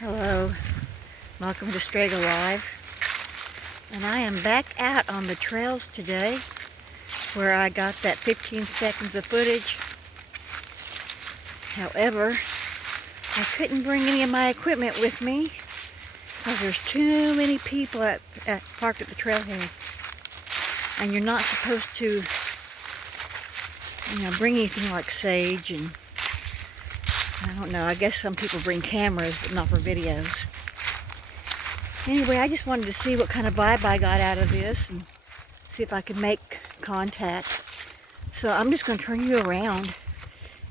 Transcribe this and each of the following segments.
Hello, welcome to Strega Live, and I am back out on the trails today where I got that 15 seconds of footage. However, I couldn't bring any of my equipment with me because there's too many people parked at the trailhead, and you're not supposed to bring anything like sage, and I don't know, I guess some people bring cameras but not for videos. Anyway, I just wanted to see what kind of vibe I got out of this and see if I could make contact. So I'm just going to turn you around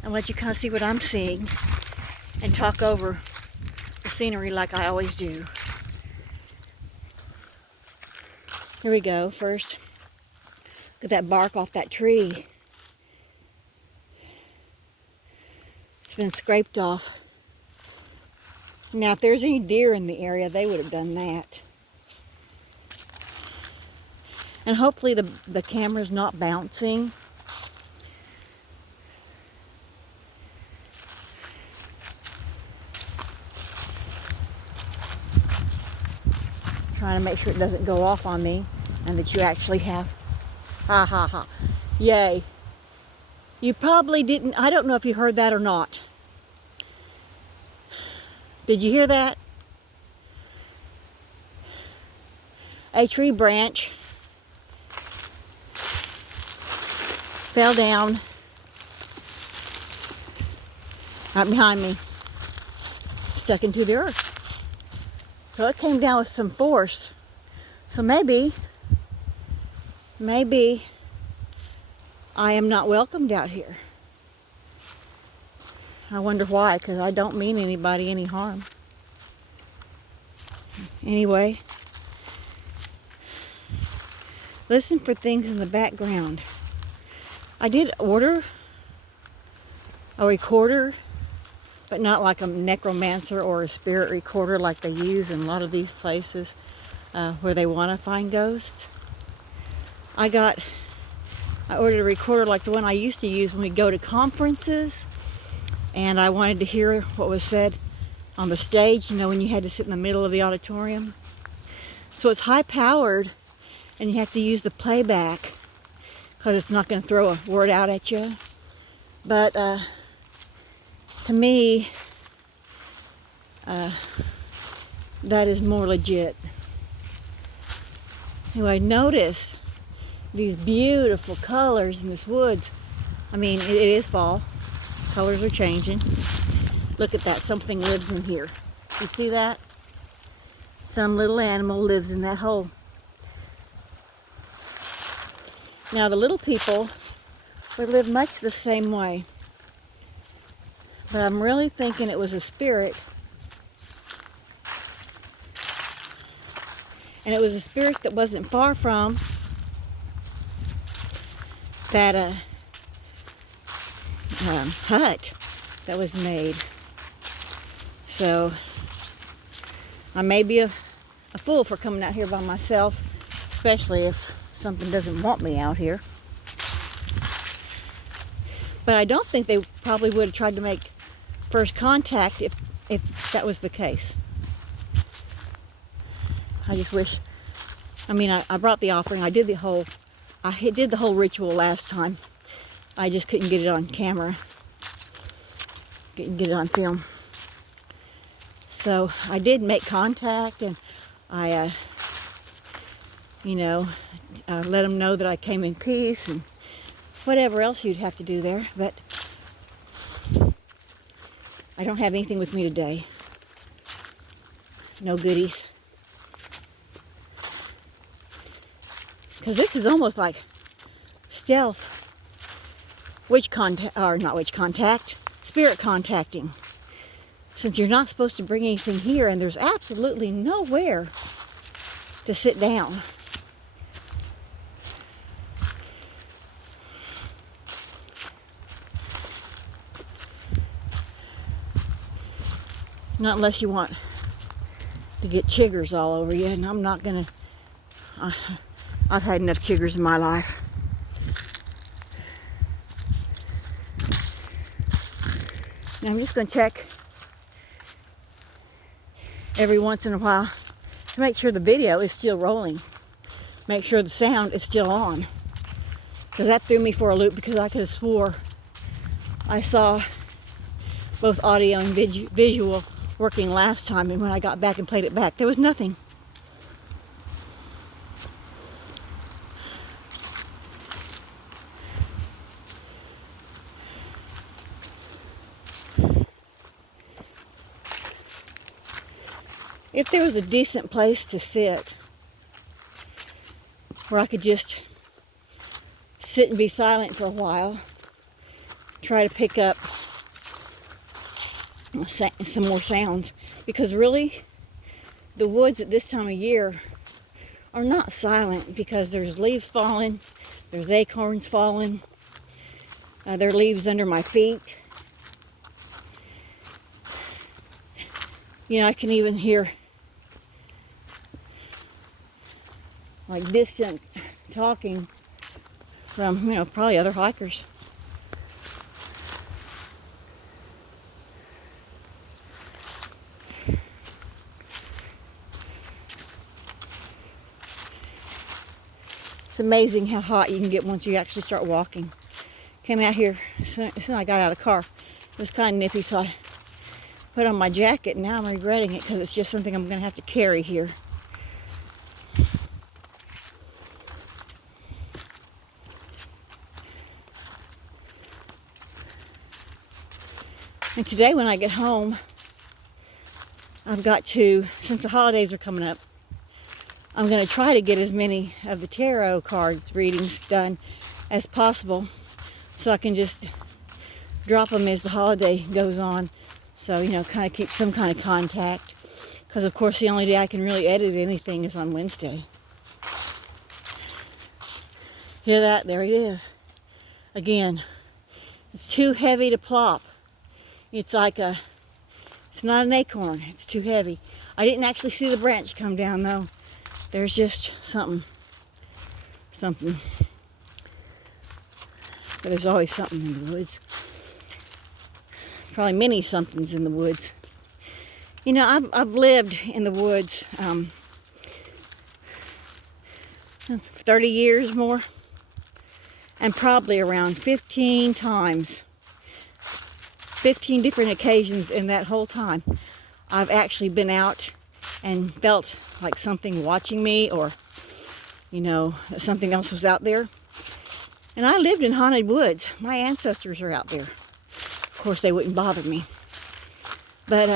and let you kind of see what I'm seeing and talk over the scenery like I always do. Here we go. First, look at that bark off that tree. It's been scraped off. Now, if there's any deer in the area, they would have done that. And hopefully the camera's not bouncing. Trying to make sure it doesn't go off on me and that you actually have. Ha ha ha. Yay. You probably didn't, I don't know if you heard that or not. Did you hear that? A tree branch fell down right behind me, stuck into the earth. So it came down with some force. So maybe I am not welcomed out here. I wonder why, because I don't mean anybody any harm. Anyway, listen for things in the background. I did order a recorder, but not like a necromancer or a spirit recorder like they use in a lot of these places where they want to find ghosts. I ordered a recorder like the one I used to use when we go to conferences, and I wanted to hear what was said on the stage, when you had to sit in the middle of the auditorium. So it's high powered, and you have to use the playback because it's not going to throw a word out at you. But to me, that is more legit. Anyway, notice these beautiful colors in this woods. I mean, it is fall. Colors are changing. Look at that. Something lives in here. You see that? Some little animal lives in that hole. Now, the little people would live much the same way. But I'm really thinking it was a spirit. And it was a spirit that wasn't far from that hut that was made. So I may be a fool for coming out here by myself, especially if something doesn't want me out here. But I don't think they probably would have tried to make first contact if that was the case. I just wish, I brought the offering. I did the whole ritual last time. I just couldn't get it on camera. Couldn't get it on film. So I did make contact, and I, let them know that I came in peace and whatever else you'd have to do there. But I don't have anything with me today. No goodies. Because this is almost like stealth. Spirit contacting. Since you're not supposed to bring anything here, and there's absolutely nowhere to sit down. Not unless you want to get chiggers all over you, and I'm not gonna. I've had enough chiggers in my life. Now I'm just going to check every once in a while to make sure the video is still rolling. Make sure the sound is still on. Because that threw me for a loop, because I could have swore I saw both audio and visual working last time, and when I got back and played it back, there was nothing. If there was a decent place to sit where I could just sit and be silent for a while, try to pick up some more sounds, because really the woods at this time of year are not silent, because there's leaves falling, there's acorns falling, there are leaves under my feet. You know, I can even hear like distant talking from, you know, probably other hikers. It's amazing how hot you can get once you actually start walking. Came out here as soon as I got out of the car. It was kind of nippy, so I put on my jacket, and now I'm regretting it, because it's just something I'm going to have to carry here. And today when I get home, I've got to, since the holidays are coming up, I'm going to try to get as many of the tarot cards readings done as possible, so I can just drop them as the holiday goes on. So, you know, kind of keep some kind of contact. Because, of course, the only day I can really edit anything is on Wednesday. Hear that? There it is. Again, it's too heavy to plop. It's like it's not an acorn. It's too heavy. I didn't actually see the branch come down, though. There's just something. But there's always something in the woods. Probably many somethings in the woods. You know, I've lived in the woods 30 years more, and probably around 15 times, 15 different occasions in that whole time, I've actually been out and felt like something watching me, or, you know, something else was out there. And I lived in haunted woods. My ancestors are out there. Of course, they wouldn't bother me. But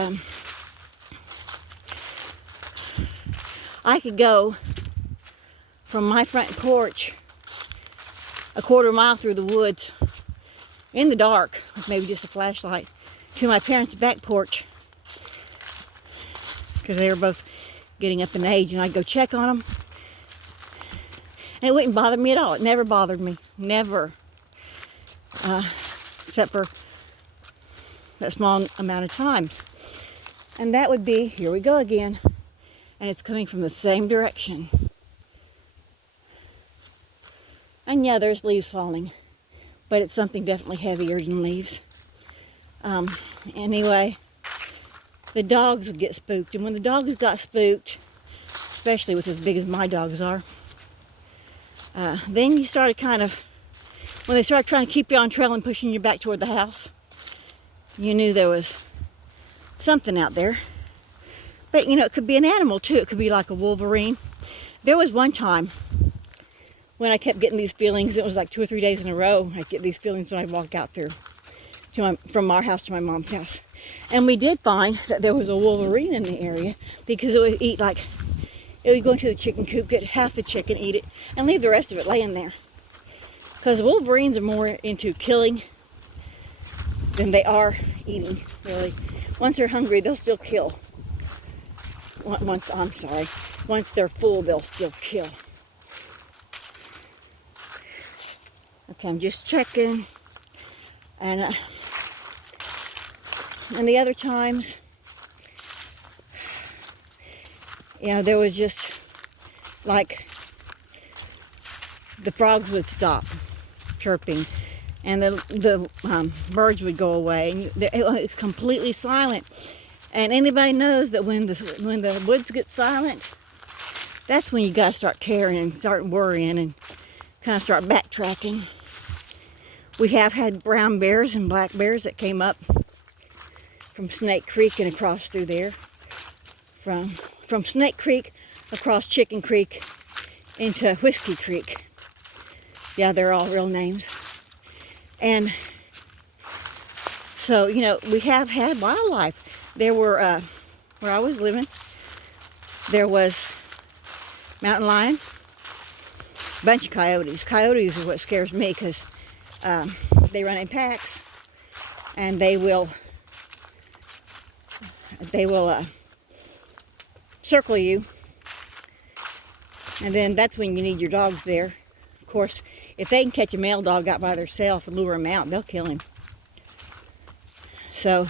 I could go from my front porch a quarter mile through the woods in the dark, with maybe just a flashlight, to my parents' back porch, because they were both getting up in age, and I'd go check on them. And it wouldn't bother me at all. It never bothered me. Never. Except for that small amount of times. And that would be, here we go again. And it's coming from the same direction. And yeah, there's leaves falling. But it's something definitely heavier than leaves. Anyway, the dogs would get spooked. And when the dogs got spooked, especially with as big as my dogs are, then you started kind of, when they started trying to keep you on trail and pushing you back toward the house, you knew there was something out there. But, you know, it could be an animal too. It could be like a wolverine. There was one time when I kept getting these feelings. It was like 2 or 3 days in a row. I'd get these feelings when I walk out there from our house to my mom's house. And we did find that there was a wolverine in the area, because it would eat it would go into the chicken coop, get half the chicken, eat it, and leave the rest of it laying there. Because wolverines are more into killing than they are eating, really. Once they're hungry, they'll still kill. Once they're full, they'll still kill. Okay, I'm just checking. And the other times, you know, there was just like the frogs would stop chirping, and the birds would go away, and it was completely silent. And anybody knows that when the woods get silent, that's when you gotta start caring and start worrying and kind of start backtracking. We have had brown bears and black bears that came up from Snake Creek and across through there. From Snake Creek across Chicken Creek into Whiskey Creek. Yeah, they're all real names. And so, you know, we have had wildlife. There were, where I was living, there was mountain lion, a bunch of coyotes. Coyotes are what scares me because they run in packs and they will circle you, and then that's when you need your dogs there. Of course, if they can catch a male dog out by themselves and lure him out, they'll kill him. So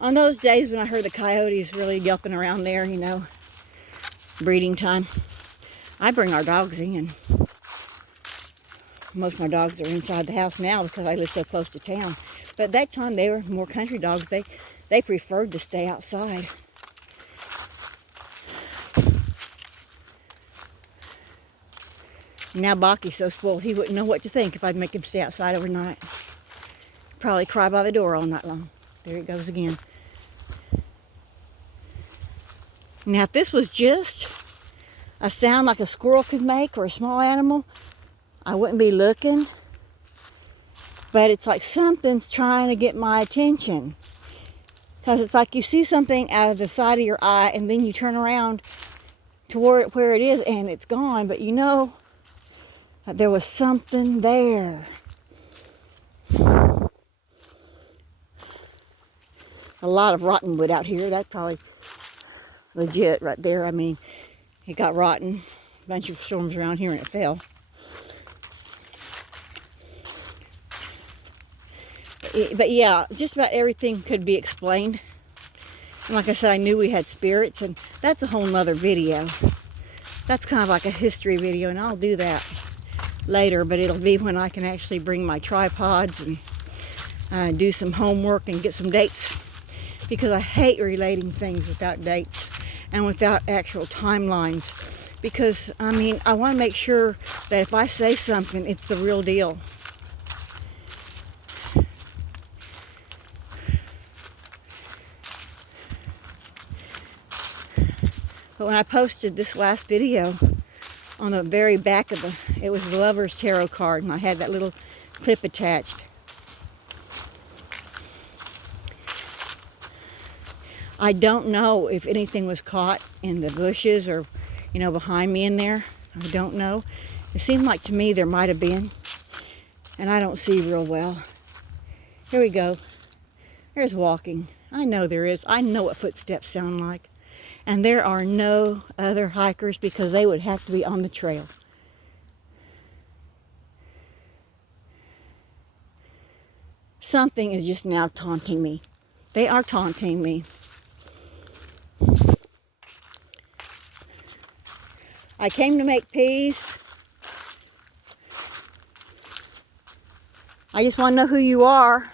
on those days when I heard the coyotes really yelping around there, you know, breeding time, I bring our dogs in. Most of my dogs are inside the house now because I live so close to town. But at that time they were more country dogs. They preferred to stay outside. Now Baki's so spoiled he wouldn't know what to think if I'd make him stay outside overnight. Probably cry by the door all night long. There it goes again. Now if this was just a sound like a squirrel could make or a small animal, I wouldn't be looking. But it's like something's trying to get my attention. Because it's like you see something out of the side of your eye and then you turn around toward where it is and it's gone, but you know that there was something there. A lot of rotten wood out here. That's probably legit right there. I mean, it got rotten. A bunch of storms around here and it fell. But yeah, just about everything could be explained. And like I said, I knew we had spirits, and that's a whole nother video. That's kind of like a history video, and I'll do that later, but it'll be when I can actually bring my tripods and do some homework and get some dates, because I hate relating things without dates and without actual timelines, because I mean, I want to make sure that if I say something, it's the real deal. But when I posted this last video, on the very back of it was the Lover's Tarot card, and I had that little clip attached. I don't know if anything was caught in the bushes or, you know, behind me in there. I don't know. It seemed like to me there might have been, and I don't see real well. Here we go. There's walking. I know there is. I know what footsteps sound like. And there are no other hikers because they would have to be on the trail. Something is just now taunting me. They are taunting me. I came to make peace. I just want to know who you are.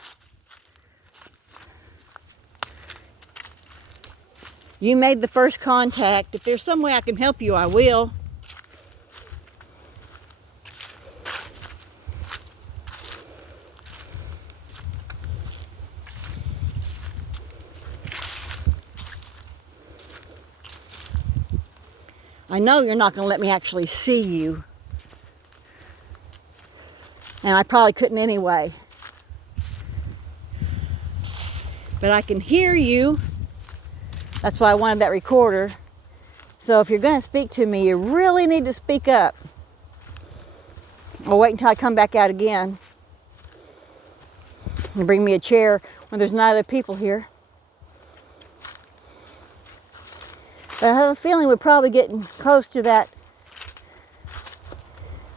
You made the first contact. If there's some way I can help you, I will. I know you're not going to let me actually see you. And I probably couldn't anyway. But I can hear you. That's why I wanted that recorder. So if you're going to speak to me, you really need to speak up. I'll wait until I come back out again. And bring me a chair when there's not other people here. But I have a feeling we're probably getting close to that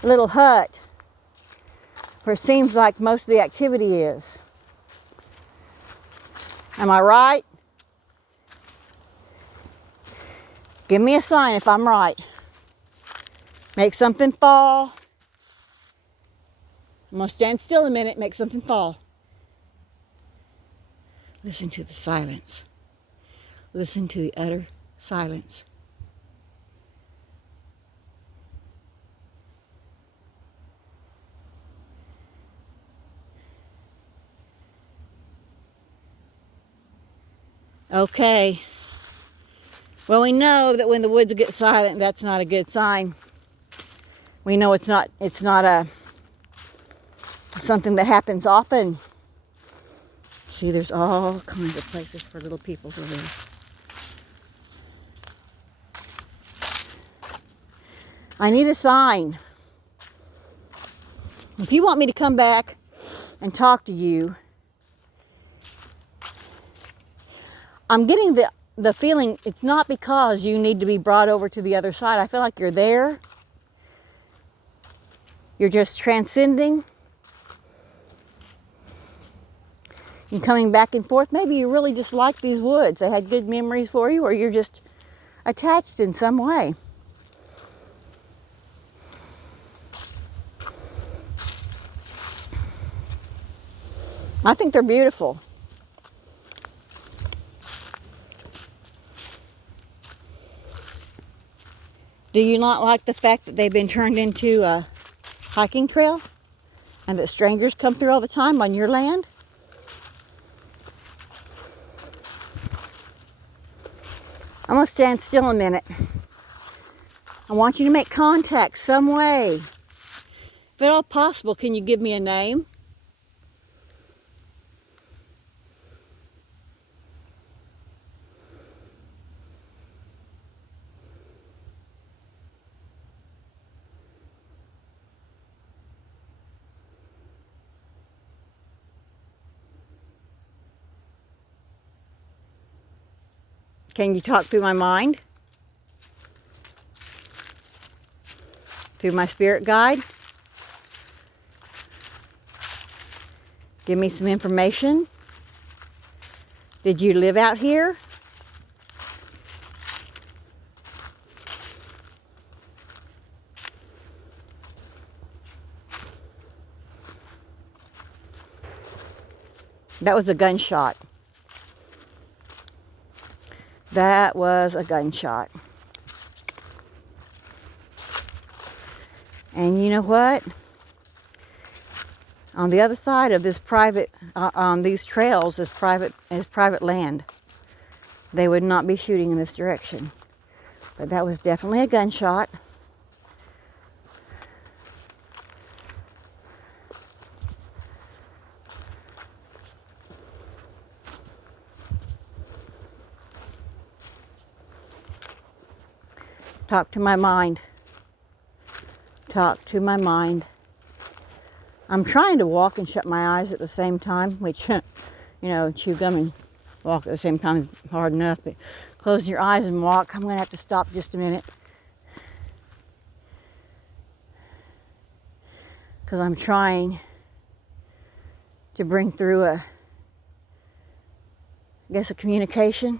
little hut where it seems like most of the activity is. Am I right? Give me a sign if I'm right. Make something fall. I'm going to stand still a minute, make something fall. Listen to the silence. Listen to the utter silence. Okay. Well, we know that when the woods get silent, that's not a good sign. We know it's not something that happens often. See, there's all kinds of places for little people to live. I need a sign. If you want me to come back and talk to you, I'm getting the feeling it's not because you need to be brought over to the other side. I feel like you're there. You're just transcending. You're coming back and forth. Maybe you really just like these woods. They had good memories for you, or you're just attached in some way. I think they're beautiful. Do you not like the fact that they've been turned into a hiking trail and that strangers come through all the time on your land? I'm going to stand still a minute. I want you to make contact some way. If at all possible, can you give me a name? Can you talk through my mind? Through my spirit guide? Give me some information. Did you live out here? That was a gunshot. That was a gunshot. And you know what? On the other side of this private, on these trails is private land. They would not be shooting in this direction. But that was definitely a gunshot. Talk to my mind. Talk to my mind. I'm trying to walk and shut my eyes at the same time, which, you know, chew gum and walk at the same time is hard enough, but closing your eyes and walk, I'm going to have to stop just a minute. Because I'm trying to bring through a communication.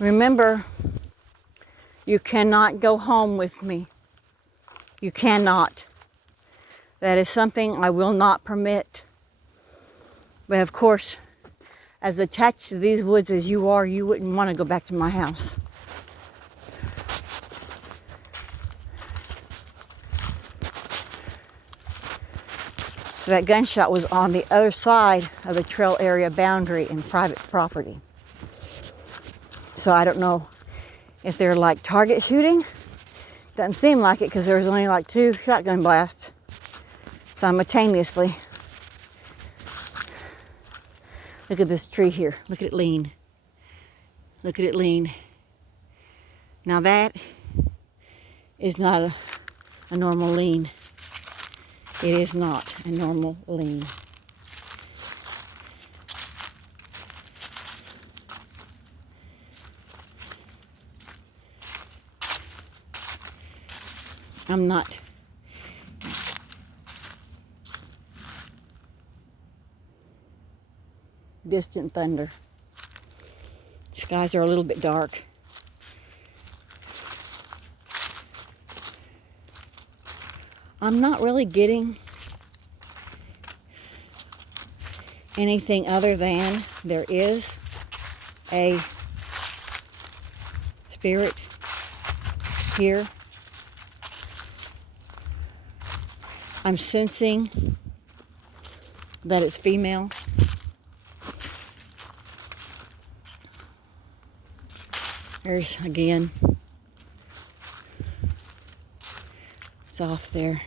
Remember, you cannot go home with me. You cannot. That is something I will not permit. But of course, as attached to these woods as you are, you wouldn't want to go back to my house. So that gunshot was on the other side of the trail area boundary in private property. So I don't know if they're like target shooting. Doesn't seem like it because there was only like 2 shotgun blasts simultaneously. Look at this tree here. Look at it lean. Look at it lean. Now that is not a normal lean. It is not a normal lean. I'm not. Distant thunder. Skies are a little bit dark. I'm not really getting anything other than there is a spirit here. I'm sensing that it's female. There's again. It's off there.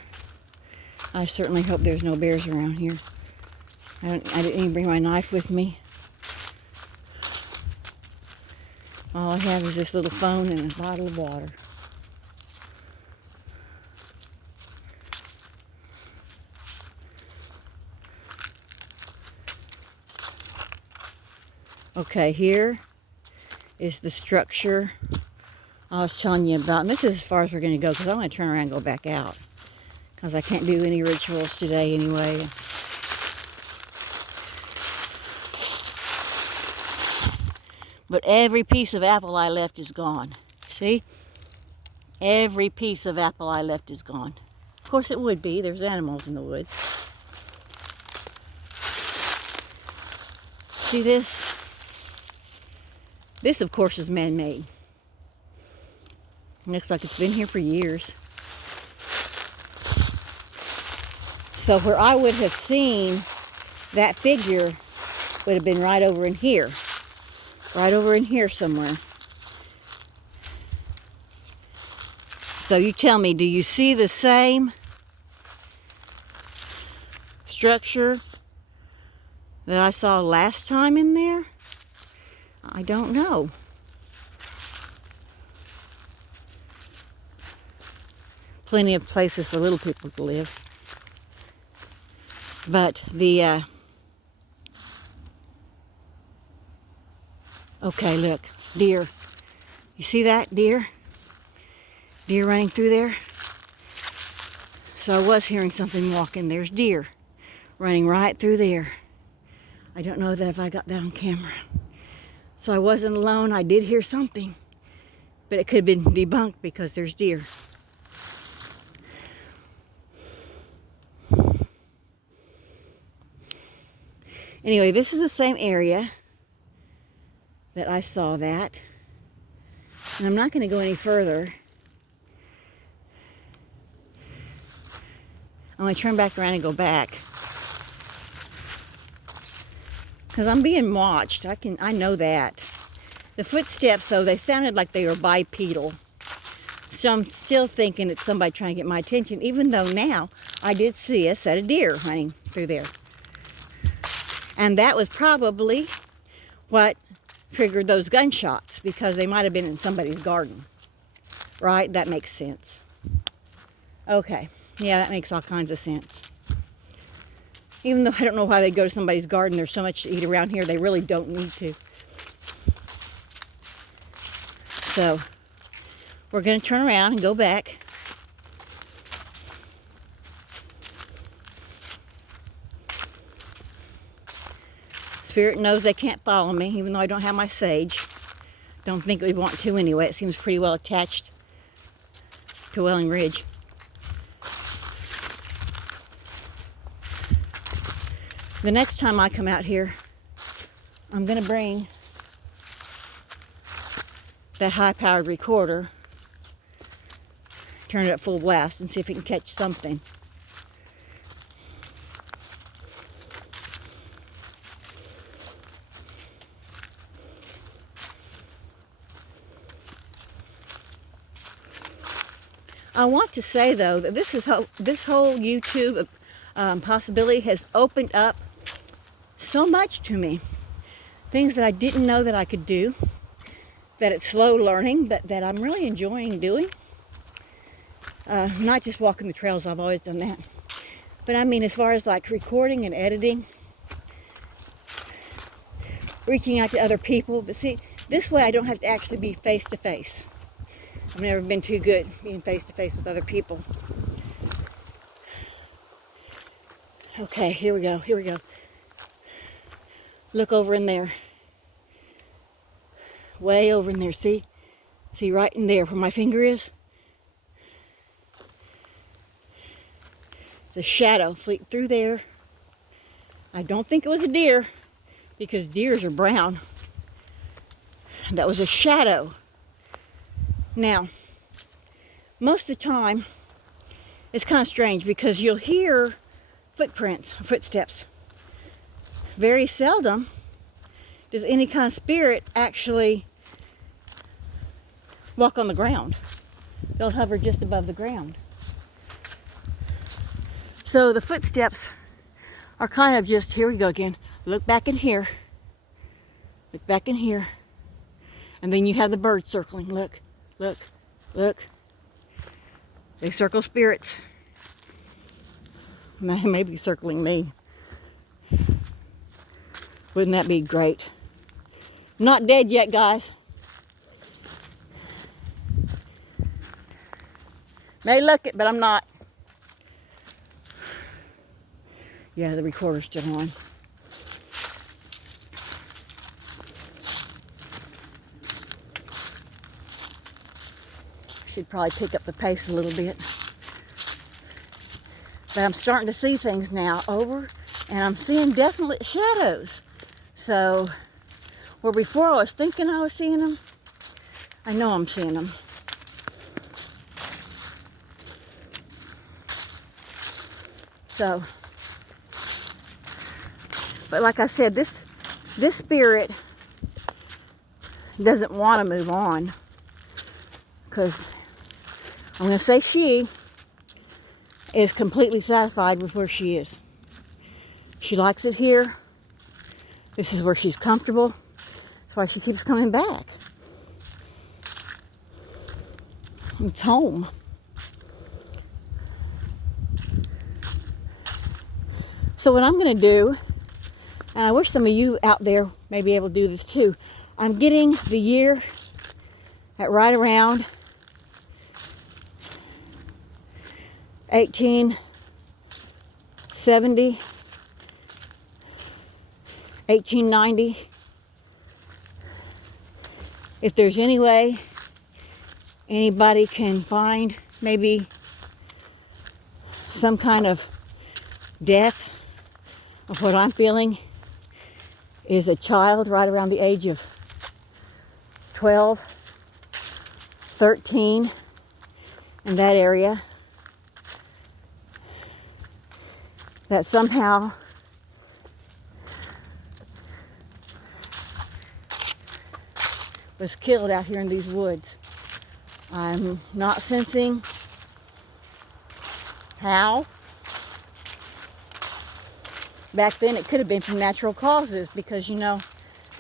I certainly hope there's no bears around here. I didn't even bring my knife with me. All I have is this little phone and a bottle of water. Okay, here is the structure I was telling you about. And this is as far as we're going to go because I want to turn around and go back out because I can't do any rituals today anyway. But every piece of apple I left is gone. See? Every piece of apple I left is gone. Of course it would be. There's animals in the woods. See this? This, of course, is man-made. Looks like it's been here for years. So where I would have seen that figure would have been right over in here. Right over in here somewhere. So you tell me, do you see the same structure that I saw last time in there? I don't know. Plenty of places for little people to live. But the, okay, look, deer. You see that, deer? Deer running through there. So I was hearing something walking. There's deer running right through there. I don't know that if I got that on camera. So I wasn't alone. I did hear something, but it could have been debunked because there's deer. Anyway, this is the same area that I saw that. And I'm not going to go any further. I'm going to turn back around and go back. Because I'm being watched. I know that. The footsteps, though, they sounded like they were bipedal. So I'm still thinking it's somebody trying to get my attention, even though now I did see a set of deer running through there. And that was probably what triggered those gunshots, because they might have been in somebody's garden. Right? That makes sense. Okay. Yeah, that makes all kinds of sense. Even though I don't know why they go to somebody's garden, there's so much to eat around here, they really don't need to. So, we're going to turn around and go back. Spirit knows they can't follow me, even though I don't have my sage. Don't think we want to anyway. It seems pretty well attached to Welling Ridge. The next time I come out here, I'm going to bring that high-powered recorder, turn it at full blast, and see if it can catch something. I want to say, though, that this whole YouTube possibility has opened up so much to me. Things that I didn't know that I could do, that it's slow learning, but that I'm really enjoying doing. Not just walking the trails, I've always done that. But I mean, as far as like recording and editing, reaching out to other people. But see, this way I don't have to actually be face to face. I've never been too good being face to face with other people. Okay, here we go. Look over in there. Way over in there, see? See right in there where my finger is? It's a shadow fleet through there. I don't think it was a deer because deers are brown. That was a shadow. Now, most of the time, it's kind of strange because you'll hear footsteps. Very seldom does any kind of spirit actually walk on the ground. They'll hover just above the ground. So the footsteps are kind of just, here we go again. Look back in here. Look back in here. And then you have the birds circling. Look, look, look. They circle spirits. Maybe circling me. Wouldn't that be great? I'm not dead yet, guys. May look it, but I'm not. Yeah, the recorder's still on. Should probably pick up the pace a little bit. But I'm starting to see things now over, and I'm seeing definite shadows. So, where before I was thinking I was seeing them, I know I'm seeing them. So, but like I said, this spirit doesn't want to move on, because I'm going to say she is completely satisfied with where she is. She likes it here. This is where she's comfortable. That's why she keeps coming back. It's home. So what I'm going to do, and I wish some of you out there may be able to do this too, I'm getting the year at right around 1870, 1890. If there's any way anybody can find maybe some kind of death of what I'm feeling is a child right around the age of 12, 13, in that area, that somehow was killed out here in these woods. I'm not sensing how. Back then it could have been from natural causes because, you know,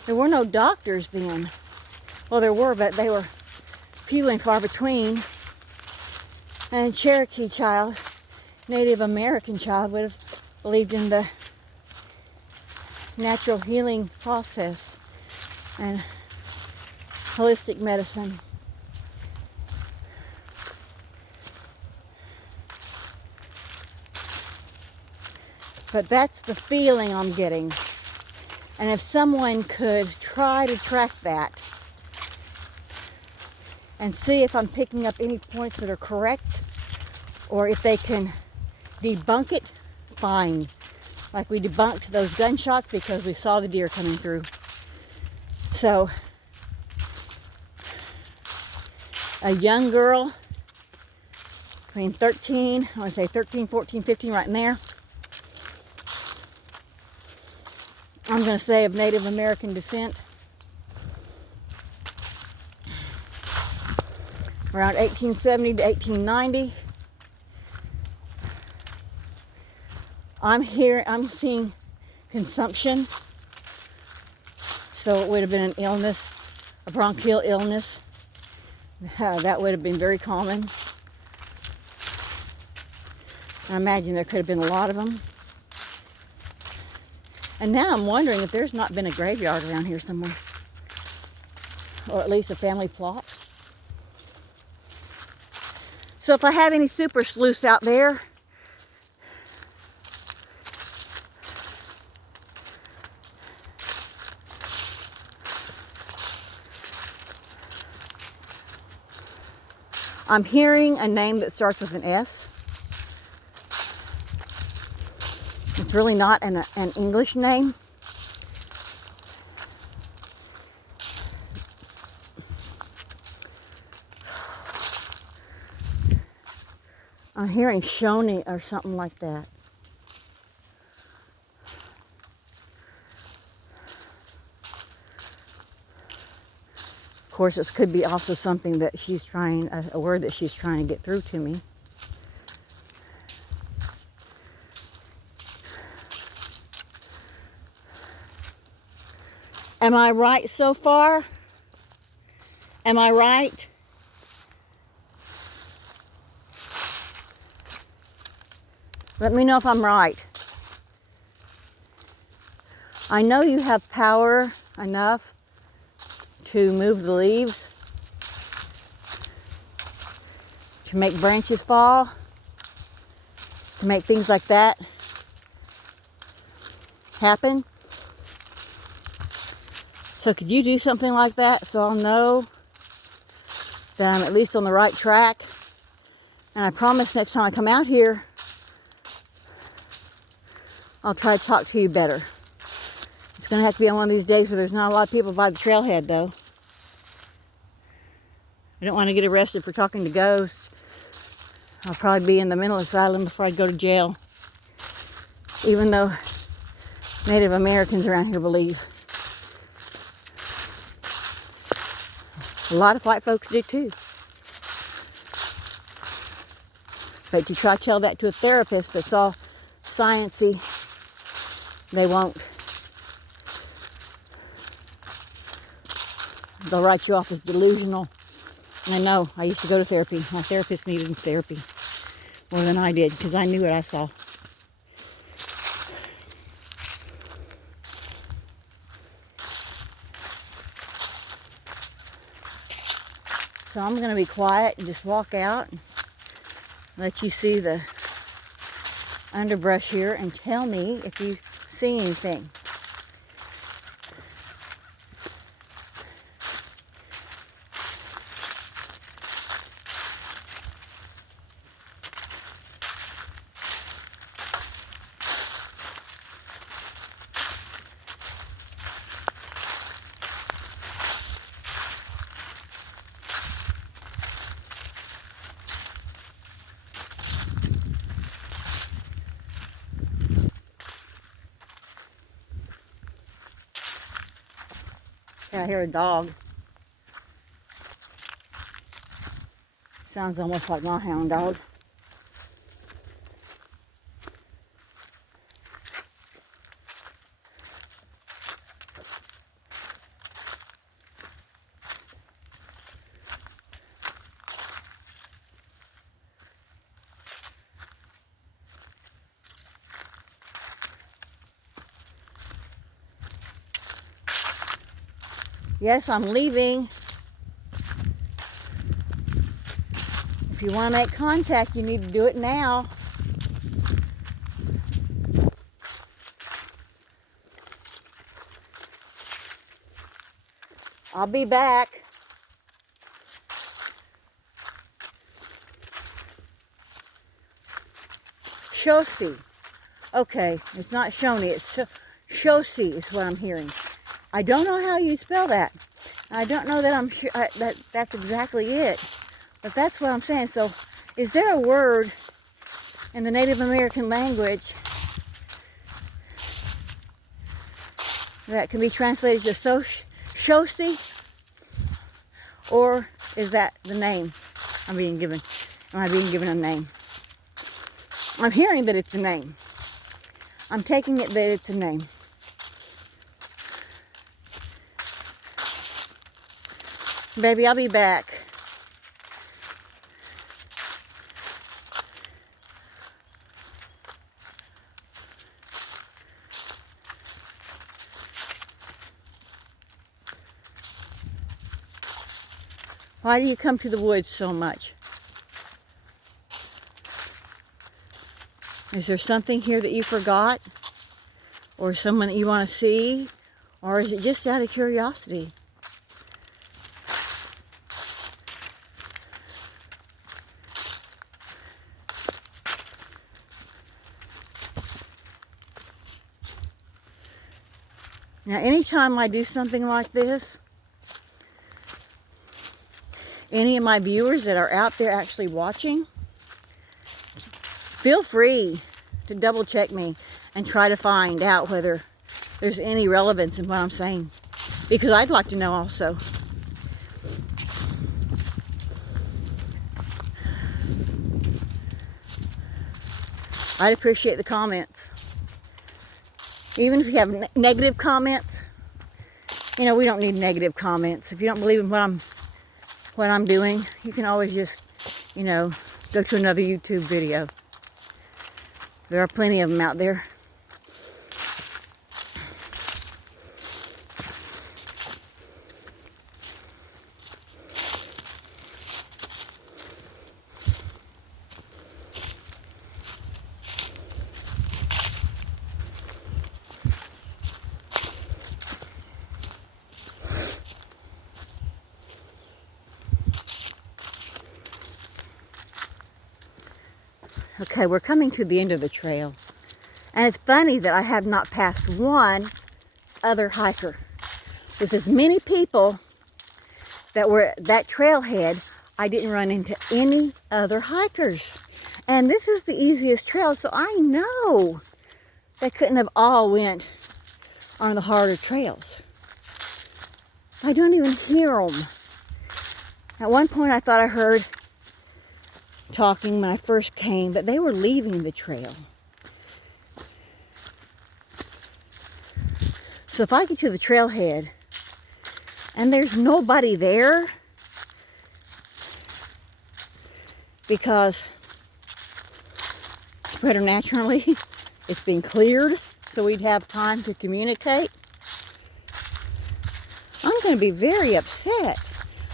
there were no doctors then. Well, there were, but they were few and far between. And a Cherokee child, Native American child, would have believed in the natural healing process and holistic medicine. But that's the feeling I'm getting. And if someone could try to track that and see if I'm picking up any points that are correct, or if they can debunk it, fine. Like we debunked those gunshots because we saw the deer coming through. So, a young girl between 13, I want to say 13, 14, 15, right in there. I'm going to say of Native American descent. Around 1870 to 1890. I'm seeing consumption. So it would have been an illness, a bronchial illness. That would have been very common. I imagine there could have been a lot of them. And now I'm wondering if there's not been a graveyard around here somewhere. Or at least a family plot. So if I have any super sleuths out there, I'm hearing a name that starts with an S. It's really not an English name. I'm hearing Shoni or something like that. Of course, this could be also something that she's trying, a word that she's trying to get through to me. Am I right so far? Am I right? Let me know if I'm right. I know you have power enough to move the leaves, to make branches fall, to make things like that happen. So could you do something like that so I'll know that I'm at least on the right track? And I promise next time I come out here, I'll try to talk to you better. It's going to have to be on one of these days where there's not a lot of people by the trailhead, though. I don't want to get arrested for talking to ghosts. I'll probably be in the mental asylum before I go to jail. Even though Native Americans around here believe. A lot of white folks do too. But you try to tell that to a therapist that's all sciencey, they won't. They'll write you off as delusional. And I know, I used to go to therapy. My therapist needed therapy more than I did because I knew what I saw. So I'm going to be quiet and just walk out and let you see the underbrush here and tell me if you see anything. Yeah, I hear a dog. Sounds almost like my hound dog. Yes, I'm leaving. If you want to make contact, you need to do it now. I'll be back. Shosi. Okay, it's not Shoni, it's Shosi is what I'm hearing. I don't know how you spell that. I don't know that I'm sure that's exactly it. But that's what I'm saying. So, is there a word in the Native American language that can be translated to Shosi? Or is that the name I'm being given? Am I being given a name? I'm hearing that it's a name. I'm taking it that it's a name. Baby, I'll be back. Why do you come to the woods so much? Is there something here that you forgot? Or someone that you want to see? Or is it just out of curiosity? Now, anytime I do something like this, any of my viewers that are out there actually watching, feel free to double check me and try to find out whether there's any relevance in what I'm saying, because I'd like to know also. I'd appreciate the comments. Even if you have negative comments, you know, we don't need negative comments. If you don't believe in what I'm doing, you can always just, you know, go to another YouTube video. There are plenty of them out there. Okay, we're coming to the end of the trail. And it's funny that I have not passed one other hiker. With as many people that were at that trailhead, I didn't run into any other hikers. And this is the easiest trail, so I know they couldn't have all went on the harder trails. I don't even hear them. At one point I thought I heard talking when I first came, but they were leaving the trail. So if I get to the trailhead and there's nobody there, because preternaturally it's been cleared so we'd have time to communicate, I'm going to be very upset.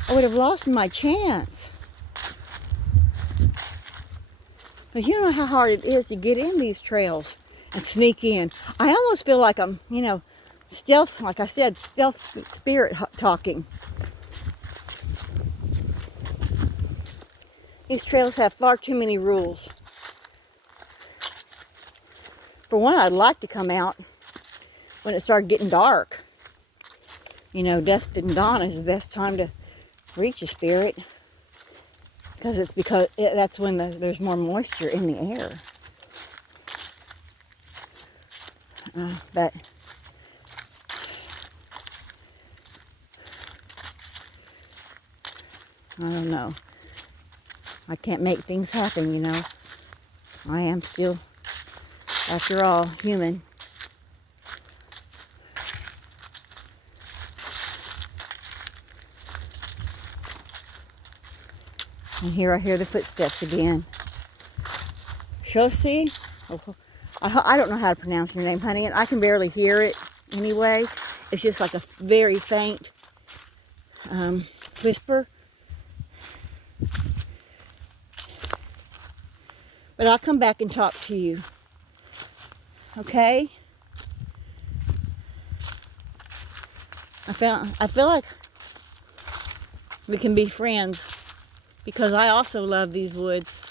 I would have lost my chance. Because you know how hard it is to get in these trails and sneak in. I almost feel like I'm, you know, stealth, like I said, stealth spirit talking. These trails have far too many rules. For one, I'd like to come out when it started getting dark. You know, dusk and dawn is the best time to reach a spirit. Because that's when there's more moisture in the air. But I don't know. I can't make things happen, you know. I am still, after all, human. And here I hear the footsteps again. Shosi? Oh, I don't know how to pronounce your name, honey, and I can barely hear it anyway. It's just like a very faint whisper. But I'll come back and talk to you. Okay? I feel like we can be friends, because I also love these woods.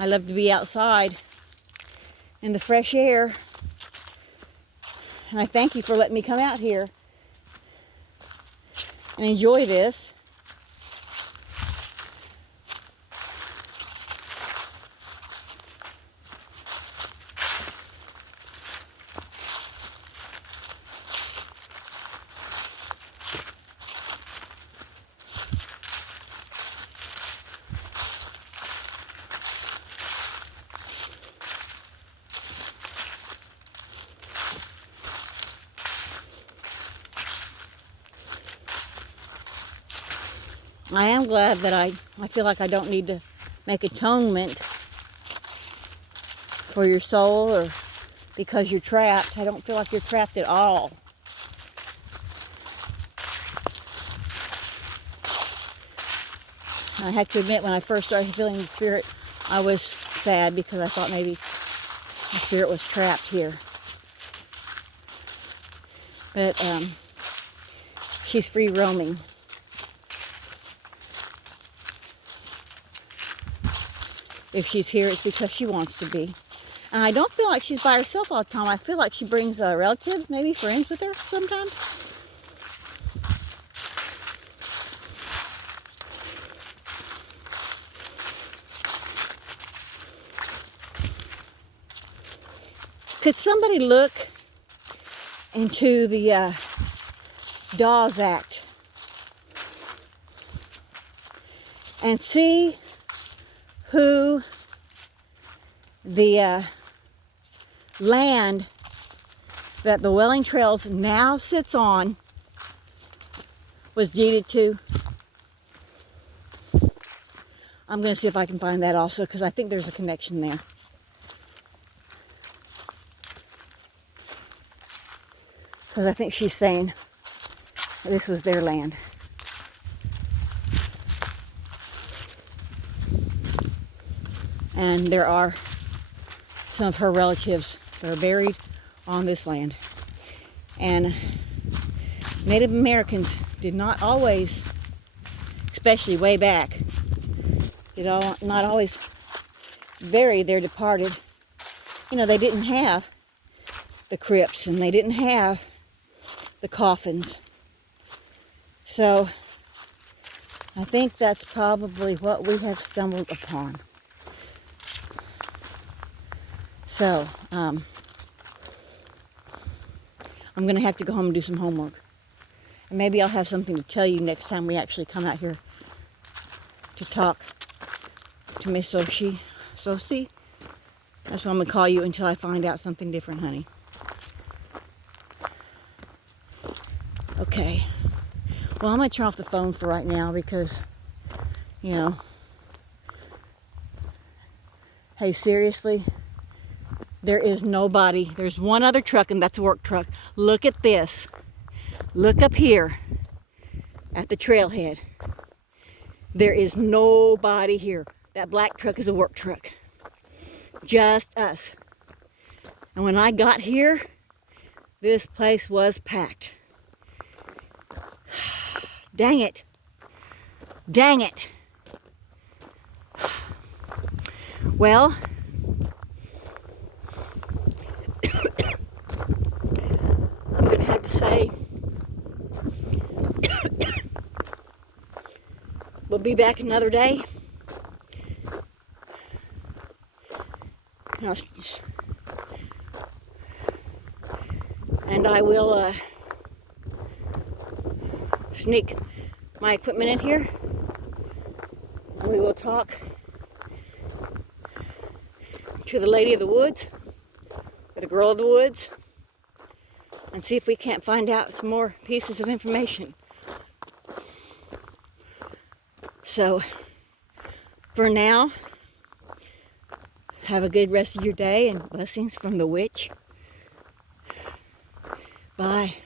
I love to be outside in the fresh air. And I thank you for letting me come out here and enjoy this. I am glad that I feel like I don't need to make atonement for your soul or because you're trapped. I don't feel like you're trapped at all. I have to admit, when I first started feeling the spirit, I was sad because I thought maybe the spirit was trapped here. But she's free roaming. If she's here, it's because she wants to be. And I don't feel like she's by herself all the time. I feel like she brings relatives, maybe friends with her sometimes. Could somebody look into the Dawes Act and see who the land that the Welling Trails now sits on was deeded to? I'm going to see if I can find that also, because I think there's a connection there. Because I think she's saying this was their land. And there are some of her relatives that are buried on this land. And Native Americans did not always, especially way back, not always bury their departed. You know, they didn't have the crypts and they didn't have the coffins. So I think that's probably what we have stumbled upon. So I'm going to have to go home and do some homework. And maybe I'll have something to tell you next time we actually come out here to talk to Miss Sophie. That's what I'm going to call you until I find out something different, honey. Okay. Well, I'm going to turn off the phone for right now because, you know, hey, seriously, there is nobody. There's one other truck, and that's a work truck. Look at this. Look up here at the trailhead. There is nobody here. That black truck is a work truck. Just us. And when I got here, this place was packed. Dang it. Dang it. Well, I'm going to have to say we'll be back another day. And I will sneak my equipment in here. We will talk to the lady of the woods, or the girl of the woods, and see if we can't find out some more pieces of information. So, for now, have a good rest of your day and blessings from the witch. Bye.